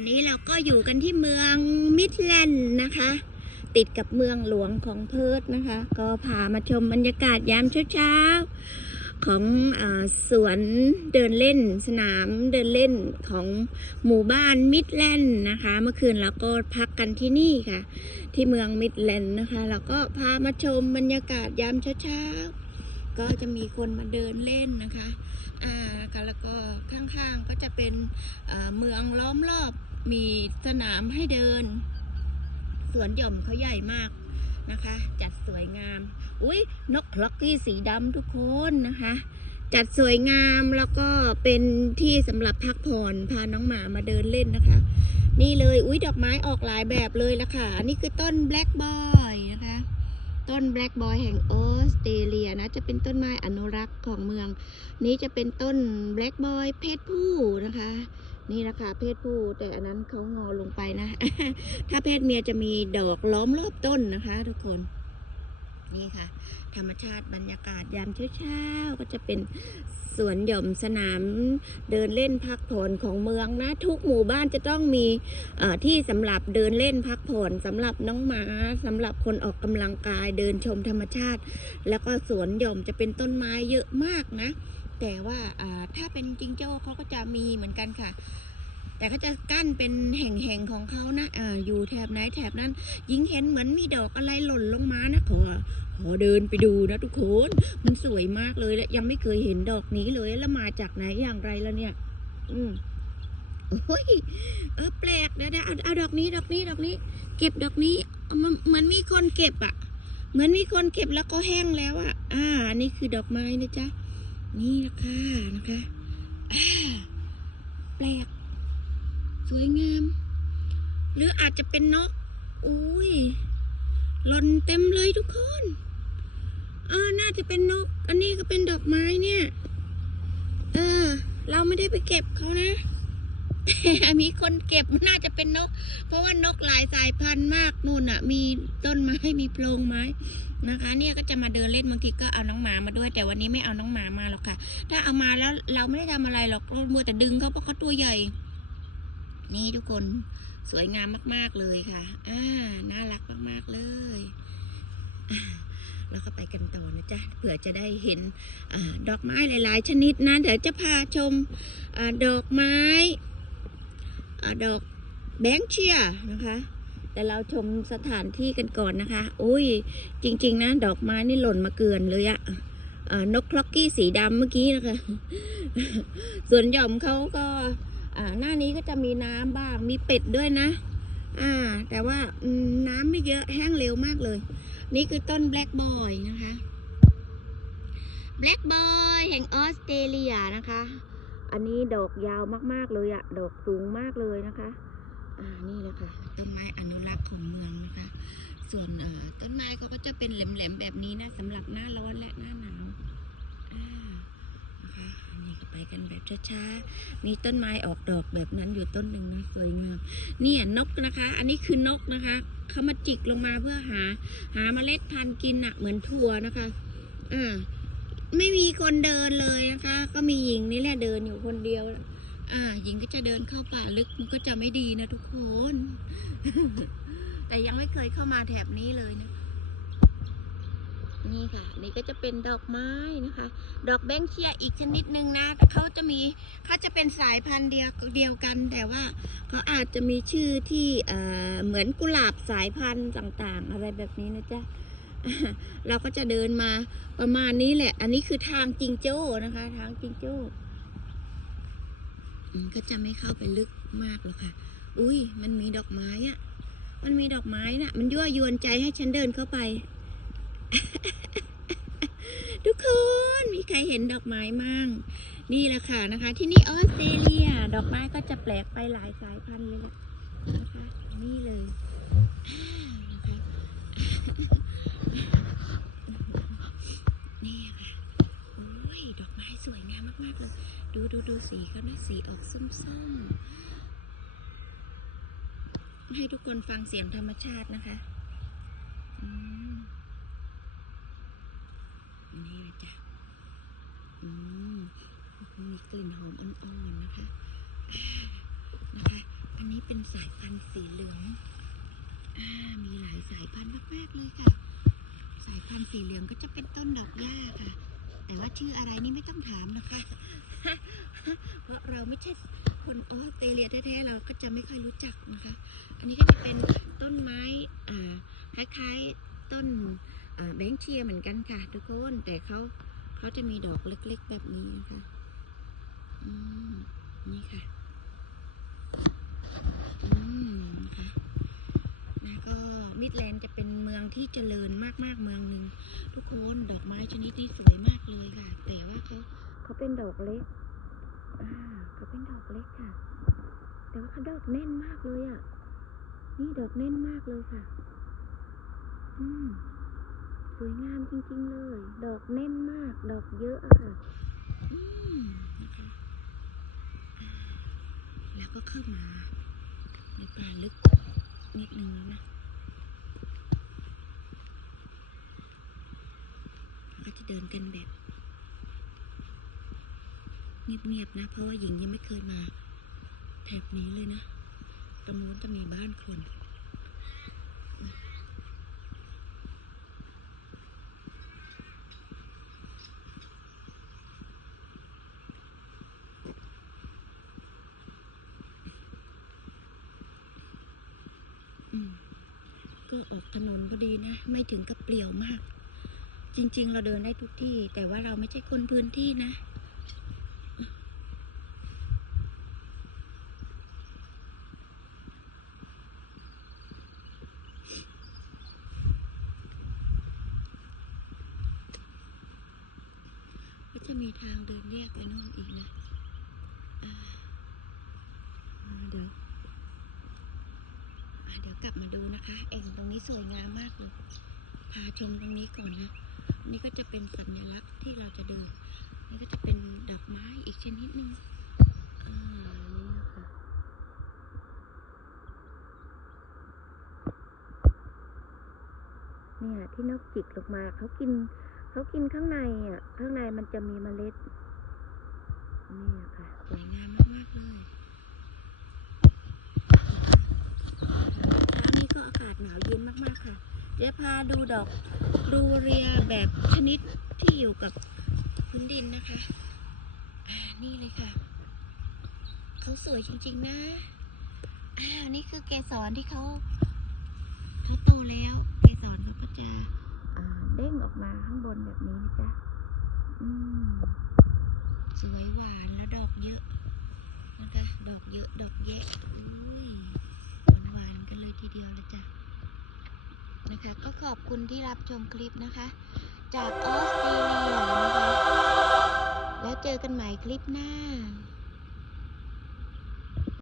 วันนี้เราก็อยู่กันที่เมืองมิดแลนด์นะคะ ติดกับเมืองหลวงของเพิร์ทนะคะ ก็พามาชมบรรยากาศยามเช้าๆของอสวนเดินเล่น สนามเดินเล่นของหมู่บ้านมิดแลนด์นะคะ เมื่อคืนเราก็พักกันที่นี่ค่ะ ที่เมืองมิดแลนด์นะคะเราก็พามาชมบรรยากาศยามเช้าๆก็จะมีคนมาเดินเล่นนะคะอ่าแล้วก็ข้างๆก็จะเป็นเมืองล้อมรอบ มีสนามให้เดิน สวนหย่อมเขาใหญ่มากนะคะ จัดสวยงาม อุ้ยนกคล็อกกี้สีดำทุกคนนะคะ จัดสวยงามแล้วก็เป็นที่สำหรับพักผ่อนพาน้องหมามาเดินเล่นนะคะ นี่เลยอุ้ยดอกไม้ออกหลายแบบเลยละค่ะ อันนี้คือต้นแบล็กบอยนะคะต้นแบล็กบอยแห่งออสเตรเลียนะ จะเป็นต้นไม้อนุรักษ์ของเมือง นี้จะเป็นต้นแบล็กบอยเพศผู้นะคะ นี่นะคะ เพศผู้แต่อันนั้นเขางอลงไปนะ ถ้าเพศเมียจะมีดอกล้อมรอบต้นนะคะ ทุกคนนี่ค่ะ ธรรมชาติบรรยากาศยามเช้าๆก็จะเป็นสวนหย่อมสนามเดินเล่นพักผ่อนของเมืองนะ ทุกหมู่บ้านจะต้องมีที่สำหรับเดินเล่นพักผ่อนสำหรับน้องหมาสำหรับคนออกกำลังกายเดินชมธรรมชาติ แล้วก็สวนหย่อมจะเป็นต้นไม้เยอะมากนะ แต่ว่าถ้าเป็นจิงโจ้เขาก็จะมีเหมือนกันค่ะ แต่เขาจะกั้นเป็นแห่งๆของเขานะอ่าอยู่แถบไหนแถบนั้นยิงเห็นเหมือนมีดอกอะไรหล่นลงมานะขอขอเดินไปดูนะทุกคน มันสวยมากเลยและยังไม่เคยเห็นดอกนี้เลยแล้วมาจากไหนอย่างไรแล้วเนี่ย อืมโอ้ยเออแปลกนะนะเอาเอาดอกนี้ดอกนี้ดอกนี้ เก็บดอกนี้เอามันเหมือนมีคนเก็บอะเหมือนมีคนเก็บแล้วก็แห้งแล้วอะอ่าอันนี้คือดอกไม้นะจ๊ะ นี่นะคะนะคะแปลก สวยงาม หรืออาจจะเป็นนกอุ้ยหล่นเต็มเลยทุกคนเออน่าจะเป็นนก อันนี้ก็เป็นดอกไม้เนี่ย เออ เราไม่ได้ไปเก็บเขานะ มีคนเก็บมันน่าจะเป็นนก เพราะว่านกหลายสายพันธุ์มากนู่นอะ มีต้นไม้มีโพรงไม้นะคะ เนี่ยก็จะมาเดินเล่นบางทีก็เอาน้องหมามาด้วย แต่วันนี้ไม่เอาน้องหมามาหรอกค่ะ ถ้าเอามาแล้วเราไม่ได้ทำอะไรหรอกเรามัวแต่ดึงเขาเพราะเขาตัวใหญ่ นี่ทุกคนสวยงามมาก ๆเลยค่ะ อ่า น่ารักมาก ๆเลยอ่าแล้วก็ไปกันต่อนะจ๊ะ เผื่อจะได้เห็นอดอกไม้หลาย ๆ ชนิดนะ เดี๋ยวจะพาชมอดอกไม้ ดอกแบงเชียนะคะ แต่เราชมสถานที่กันก่อนนะคะอุ้ยจริง ๆนะดอกไม้นี่หล่นมาเกลือนเลยอะนกคล็อกกี้สีดำเมื่อกี้นะคะ ส่วนหย่อมเขาก็หน้านี้ก็จะมีน้ำบ้างมีเป็ดด้วยนะ อ่า แต่ว่าน้ำไม่เยอะแห้งเร็วมากเลย นี่คือต้นแบล็กบอยนะคะแบล็กบอยแห่งออสเตรเลียนะคะ อันนี้ดอกยาวมากๆเลยอะดอกสูงมากเลยนะคะอ่านี่แหละค่ะต้นไม้อนุรักษ์ของเมืองนะคะ ส่วนเอ่อต้นไม้เขาก็จะเป็นแหลมๆแบบนี้นะสำหรับหน้าร้อนและหน้าหนาวอ่านะคะอันนี้ก็ไปกันแบบช้าๆมีต้นไม้ออกดอกแบบนั้นอยู่ต้นหนึ่งนะสวยงามเนี่ยนกนะคะ อันนี้คือนกนะคะเขามาจิกลงมาเพื่อหา หาเมล็ดพันธุ์กินอะเหมือนถั่วนะคะอ่า ไม่มีคนเดินเลยนะคะ ก็มีหญิงนี่แหละเดินอยู่คนเดียว อ่า หญิงก็จะเดินเข้าป่าลึกมันก็จะไม่ดีนะทุกคน แต่ยังไม่เคยเข้ามาแถบนี้เลยนะ นี่ค่ะ นี่ก็จะเป็นดอกไม้นะคะ ดอกแบงเชียอีกชนิดหนึ่งนะเขาจะมีเขาจะเป็นสายพันธุ์เดียวเดียวกัน แต่ว่าเขาอาจจะมีชื่อที่เอ่อเหมือนกุหลาบสายพันธุ์ต่าง ๆ อะไรแบบนี้นะจ๊ะเราก็จะเดินมา ประมาณนี้แหละ อันนี้คือทางจิงโจ้นะคะ ทางจิงโจ้ก็จะไม่เข้าไปลึกมากหรอกค่ะ อุ้ยมันมีดอกไม้อะมันมีดอกไม้น่ะ มันยั่วยวนใจให้ฉันเดินเข้าไป ทุกคนมีใครเห็นดอกไม้มั่ง นี่แหละค่ะนะคะ ที่นี่ออสเตรเลีย ดอกไม้ก็จะแปลกไปหลายสายพันธุ์เลยละนะคะนี่เลยนะคะ นี่ค่ะโอ้ยดอกไม้สวยงามมากๆเลยดูดูดูสีเขานะสีออกส้มๆให้ทุกคนฟังเสียงธรรมชาตินะคะอืมนี่นะจ๊ะอืมมีกลิ่นหอมอ่อนๆนะคะนะคะ อันนี้เป็นสายพันธุ์สีเหลืองอ่ามีหลายสายพันธุ์มากๆเลยค่ะ สายพันธุ์สีเหลืองก็จะเป็นต้นดอกหญ้าค่ะ แต่ว่าชื่ออะไรนี่ไม่ต้องถามนะคะ เพราะเราไม่ใช่คนออสเตรเลียแท้ๆเราก็จะไม่ค่อยรู้จักนะคะ อันนี้ก็จะเป็นต้นไม้คล้ายๆต้นแบงค์เชียเหมือนกันค่ะทุกคนแต่เขาเขาจะมีดอกเล็กๆแบบนี้นะคะอืมนี่ค่ะอืม ก็มิดแลนด์จะเป็นเมืองที่เจริญมากๆเมืองหนึ่งทุกคนดอกไม้ชนิดนี้สวยมากเลยค่ะ แต่ว่าเขาเขาเป็นดอกเล็กอ่าเขาเป็นดอกเล็กค่ะ แต่ว่าเขาดอกแน่นมากเลยอะนี่ดอกแน่นมากเลยค่ะ อืมสวยงามจริงๆเลย ดอกแน่นมาก ดอกเยอะอะค่ะแล้วก็เข้ามาในป่าลึก นิดนึงนะก็จะเดินกันแบบ เงียบๆนะ เพราะว่าหญิงยังไม่เคยมา แถบนี้เลยนะ ตรงนู้นจะมีบ้านคน อืม ออกถนนพอดีนะ ไม่ถึงกับเปลี่ยวมาก จริง ๆ เราเดินได้ทุกที่ แต่ว่าเราไม่ใช่คนพื้นที่นะก็จะมีทางเดินแยกไปโน่นอีกนะ อ่าเดี๋ยว ดี๋ยวกลับมาดูนะคะเองตรงนี้สวยงามมากเลย พาชมตรงนี้ก่อนนะ นี่ก็จะเป็นสัญลักษณ์ที่เราจะเดิน นี่ก็จะเป็นดอกไม้อีกชนิดหนึ่งอ่านี่นะคะเนี่ยที่นกจิกลงมาเขากินเขากินข้างในอะ ข้างในมันจะมีเมล็ด นี่ค่ะสวยงามมาก ๆ เลยเช้านี้ก็อากาศหนาวเย็นมาก ๆ ค่ะ เดี๋ยวพาดูดอกรูเรียแบบชนิดที่อยู่กับพื้นดินนะคะอ่านี่เลยค่ะ เขาสวยจริงๆนะอ่านี่คือเกสรที่เขาเขาโตแล้ว เกสรเขาก็จะอ่าเด้งออกมาข้างบนแบบนี้นะจ๊ะอืมสวยหวานแล้วดอกเยอะนะคะ ดอกเยอะ ดอกแยะอุ้ยหวานๆกันเลยทีเดียวเลยจ้ะ นะคะ ก็ขอบคุณที่รับชมคลิปนะคะ จากออสเตรเลียนะคะ แล้วเจอกันใหม่คลิปหน้า